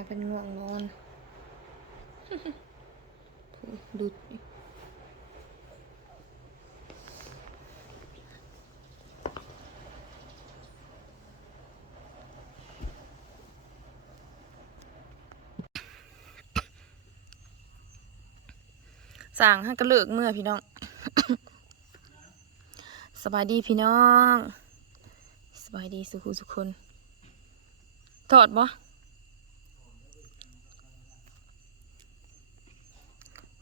ถ้าเป็นง่วงนอนดุดอยู่สั่งให้กระเลิกเมื่อพี่น้อง สบายดีพี่น้อง สบายดีสุขุสุขคนถอดบ่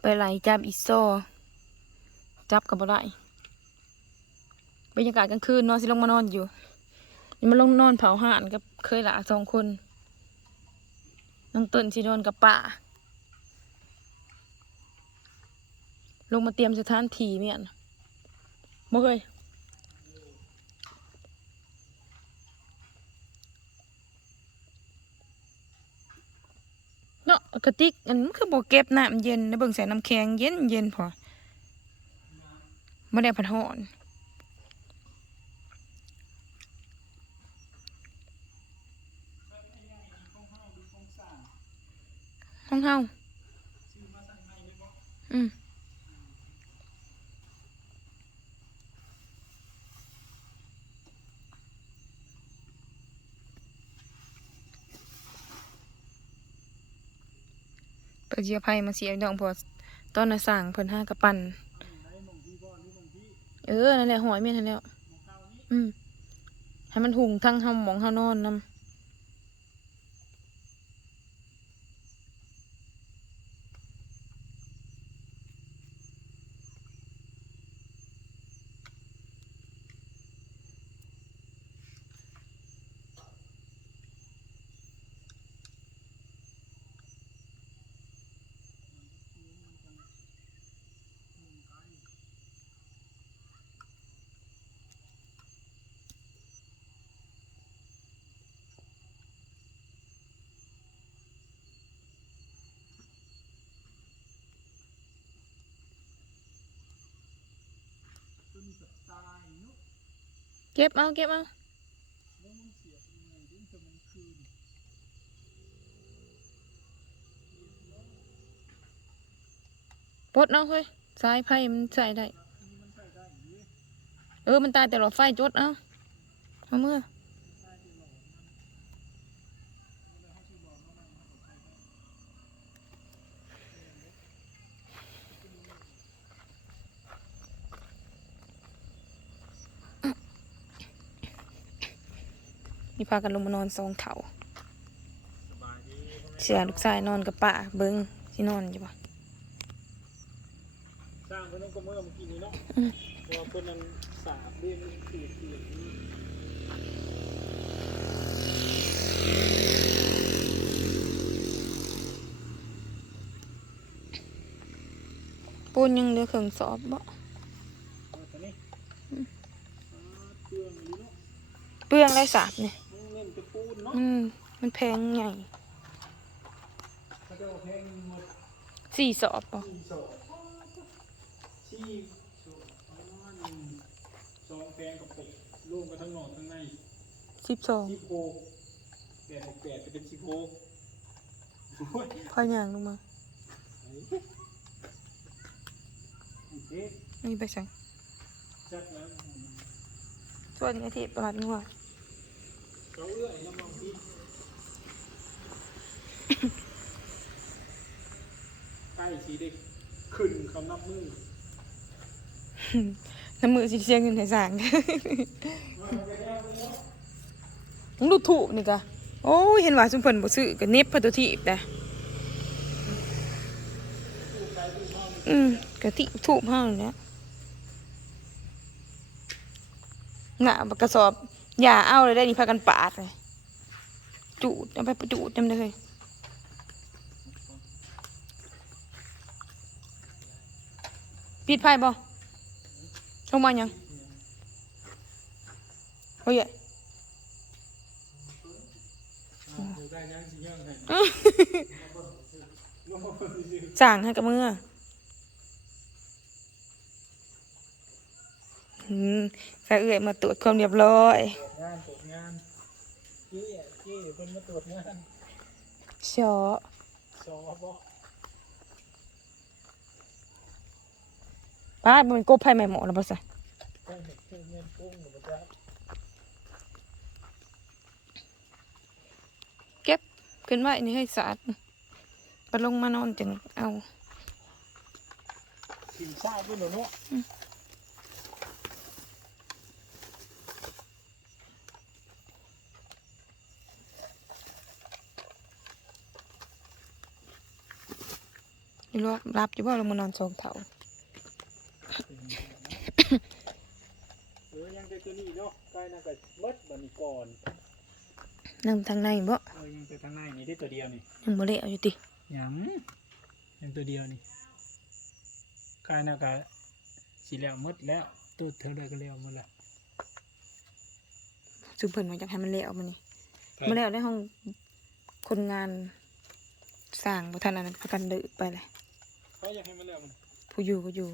ไปไหลจับอีโซจับกับบ่ได้บรรยากาศกลางคืนนอนสิลงมานอนอยู่นี่มาลงนอนเผาห่านกับเคยหละสองคนน้องเต้นสินอนกับป่าลงมาเตรียมสถานที่เมียนบ่เคย เนาะ กระติกอันมันคือบ่เก็บน้ำเย็นในเบิ่งใส่น้ำแข็งเย็นเย็นพอบ่ได้ผัดห่อนห้องเฮา ไปเจียไผมาเสียดองพอตอนน่ะสั่งเพิ่นห้ากระปั่นเออนั่นแหละหอยเมียนนั่นแล้วอืมให้มันหุงทั้งเฮาหมองเฮานอนนำ เก็บเอาเก็บเอาปดเอาเฮ้ยสายไฟมันใส่ได้ เออ มันตายแต่หลอดไฟจดเอาเอาเมื่อ นี่พากันลงมานอนสองเถาเสียลูกชายนอนกับป่าเบิ้งที่นอนอยู่ปะสร้างเพิ่นต้องก็เมื่อเมื่อกี้นี้เนาะอืมเพราะว่าเพิ่นนั้นสาบเรียนคือคือปูนยังเหลือเครื่องสอบบ่เอาตอนนี้อ่าเครื่องนี้เนาะเปลืองไรสาบเนี่ยมันเน้นแต่ ปูนเนาะอืมมันแพงใหญ่เขาจะเอาแพงหมดสี่สอบป่ะสี่สองสี่สองอ๋อหนึ่งสองแพงกับเป็ดรวมกันทั้งนอกทั้งในสิบสองสิบหกแปดหกแปดจะเป็นสิบหกโอ้ยค่อยย่างลงมาโอเคนี่ไปสั่งจัดแล้วส่วนอาทิตย์ประหลาดงัวเราเอื้อยแล้วมองที่ใกล้ สีเด็กขึ้นคำนับมือน้ำมือสิเชียงเงินในสั่งมึงดูถูกนี่กะโอ้ยเห็นว่าสุมเพิ่นบ่ซื้อก็เน็บพัตุทีบแต่อืมกะทิถูกเฮาเนี่ยน่ะกกระสอบอย่าเอาเลยได้นี่พากันปาดเลยจูดเอาไปประจูดจำได้เลย ปิดไพ่บ่ลงมายังโอ้ยอยู่ได้ยังสิยังไงสั่งให้กับมืออืมกระเอื่อยมาตรวจความเรียบร้อยงานตรวจงานเจ๊เจ๊เพิ่นมาตรวจงานชอซอบ่ ป้าดมันกบไผ่ใหม่หมอแล้วบ่ซะแป้งเห็ดเพิ่มเงินกุ้งหรือบ่จ๊ะขึ้นไว้นี่ให้สะอาดปลงมานอนจังเอากินซ่าด้วยเหรอเนาะอยู่รอบรับอยู่บ่ลงมานอนสองเถา เออยังแต่ตัวนี้เนาะใกล้น่าจะเบิดบัดนี้ก่อนนั่งทางในบ่เออยังแต่ทางในนี่ได้ตัวเดียวนี่ยังบ่ได้เอาอยู่ติยังยังตัวเดียวนี่กายน่าจะสิแล้วหมดแล้วตัวเท่าใดก็แล้วหมดละซึ่งเพิ่นว่าอยากให้มันแล้วมันนี่มาแล้วในห้องคนงานสร้างบ่ทันอันนั้นประกันดื้อไปเลยเขาอยากให้มันแล้วมันผู้อยู่ก็อยู่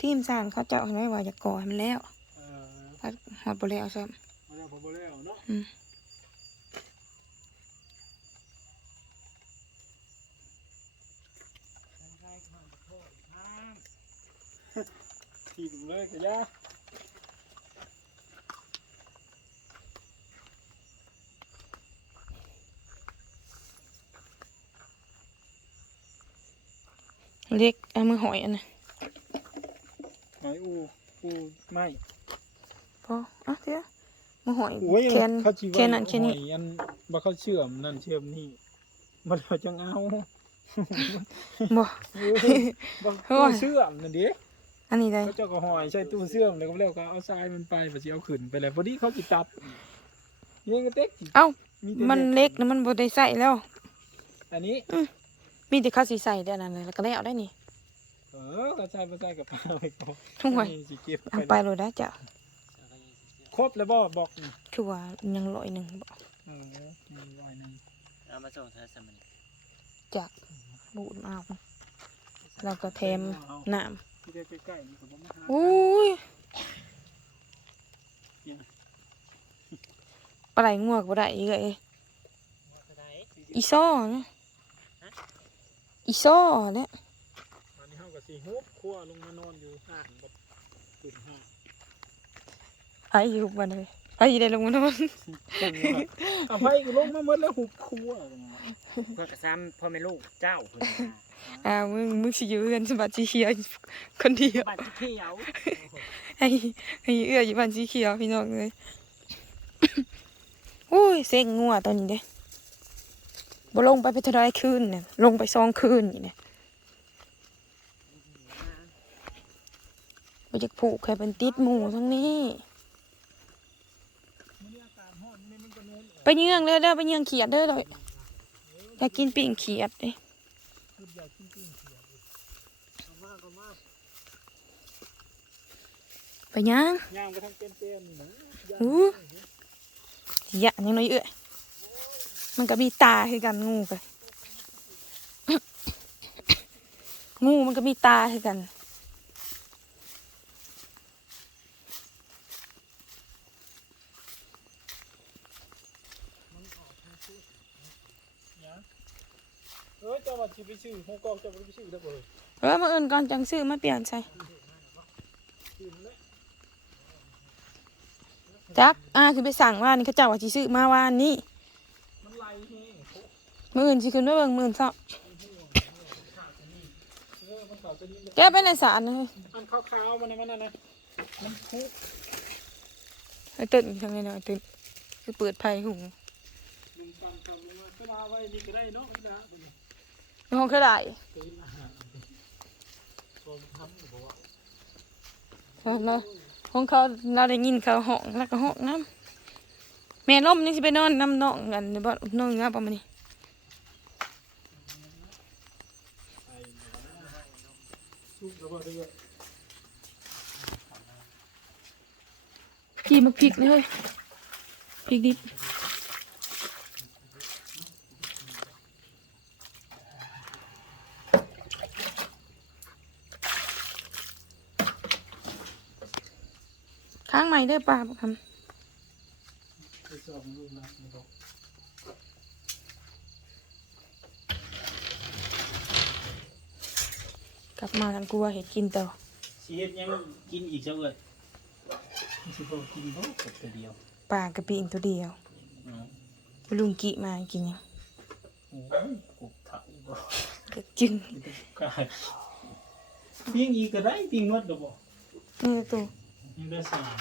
ทีมสร้างเขาเจ้าให้ไว้ว่าอยากก่อให้มันแล้วเออพัดฮอดบ่แล้วซ้ำมาแล้วพอบ่แล้วเนาะอืมทีมเลยก็ยาเล็กเอามือหอยอันน่ะหอยอูอู ไม่พออะเดี๋ยวมือหอยโอ้ยแคนเขาจีแค่นั้นแค่นี้หอยอันบ่เขาเชื่อมนั่นเชื่อมนี่มันเราจังเอาบ่เออบ่โอ้ตู้ยเชื่อมนั่นดิอันนี้ได้เขาเจ้าก็หอยใส่ตู้เชื่อมแล้วก็แล้วก็เอาทรายมันไปบ่สิเอาขึ้นไปแล้วพอดีเขาสิตัดนี่ก็เต็กเอ้าแต่มันเล็กนะมันบ่ได้ใส่แล้ว อันนี้มีแต่เขาสิใส่ได้อันนั้นเลยแล้วก็ได้เอาได้นี่ เออก็ใส่บ่ใส่กับปลาไปก่อนทุ่งหอยนี่สิเก็บเอาไปไปเลยได้จ้ะครบแล้วบ่บอกนี่คือว่ายังร้อยหนึ่งบ่เออมีร้อยหนึงเอามาส่งเธอสมัยจากบูดเอาแล้วก็แถมน้ำที่ได้ใกล้ๆนี่ก็บ่มาหาอุ้ยปลาไหลงวกบ่ได้อีกเลยอีซ้อนะอีซ้อเนี่ยอันนี้เฮาก็ สิฮุบครัวลงมานอนอยู่ห้างบ่ขึ้นห้างไอ้อยู่บ้านเลยไอ้ได้ลงมานอนเอาไผก็ลงมาหมดแล้วหุบครัวเพื่อกระซ้ำพ่อแม่ลูกเจ้าคนนี้อ่ามึงมึงสิอยู่กันสมบัติสีเขียวคนเดียวบ้านที่เขียวไอ้ไอ้เอื้ออยู่บ้านสีเขียวพี่น้องเลยอุ้ยเซ็งงัวตอนนี้เด้บ่ลงไปไปเท่าไรคืนเนี่ยลงไปสองคืนนี่เนี่ย บ่อยากผูกใครเป็นติดหมูทั้งนี้ ไปเยื่องเด้อเด้อไปเยื่องเขียดเด้อเลยอยากกินปิ่งเขียดเด้ไปย่างย่างไปทางเต้นๆนี่นะอู้ยะยังน้อยเอื้อยมันก็มีตาคือกันงูกันงูมันก็มีตาคือกัน เออเจ้าว่าสิไปซื้อฮูกอกเจ้าบ่ได้ไปซื้อได้บ่เอ้ยเออมาเอินก่อนจังซื้อมาเปลี่ยนใส่ซื้อแล้วจักอ่าคือไปสั่งว่านี่เขาเจ้าว่าสิซื้อมาว่านี่มันไหลแฮงมืออื่นสิขึ้นด้วยเบิ่งมืออื่นเศร้าเออมันเข้าตัวนี้แกไปในสารเลยอันขาวๆมันน่ะมันน่ะนะมันคุกไอ้ตื่นทางไงเนาะไอ้ตื่นคือเปิดไพ่หุง ลุงกันกับลุงว่าก็ลาไว้นี่ก็ได้เนาะนี่นะตัวนี้ ในห้องเขาได้น้อาหารตัวทำก็บ่ว่าเราห้องเขาเราได้ยินเขาห้องแล้วก็ห้องน้ำแม่ล่มยังสิไปนอนน้ำน้องกันในบ้านน้องงาประมาณนี้กแล้วบ่มักพริกเลยพริกดิบางใหม่เด้อปลาบุคำกลับมาทางกลัวเห็ดกินต่อสิเห็ดยังกินอีกเจ้าเอ้ยปลากระปิงตัวเดียวลุงกิมากินยังโอ้กบถังก็จึงกายปิ้งอีก็ได้ปิ้งหมอเปล่านี่ตัว ยังได้สาม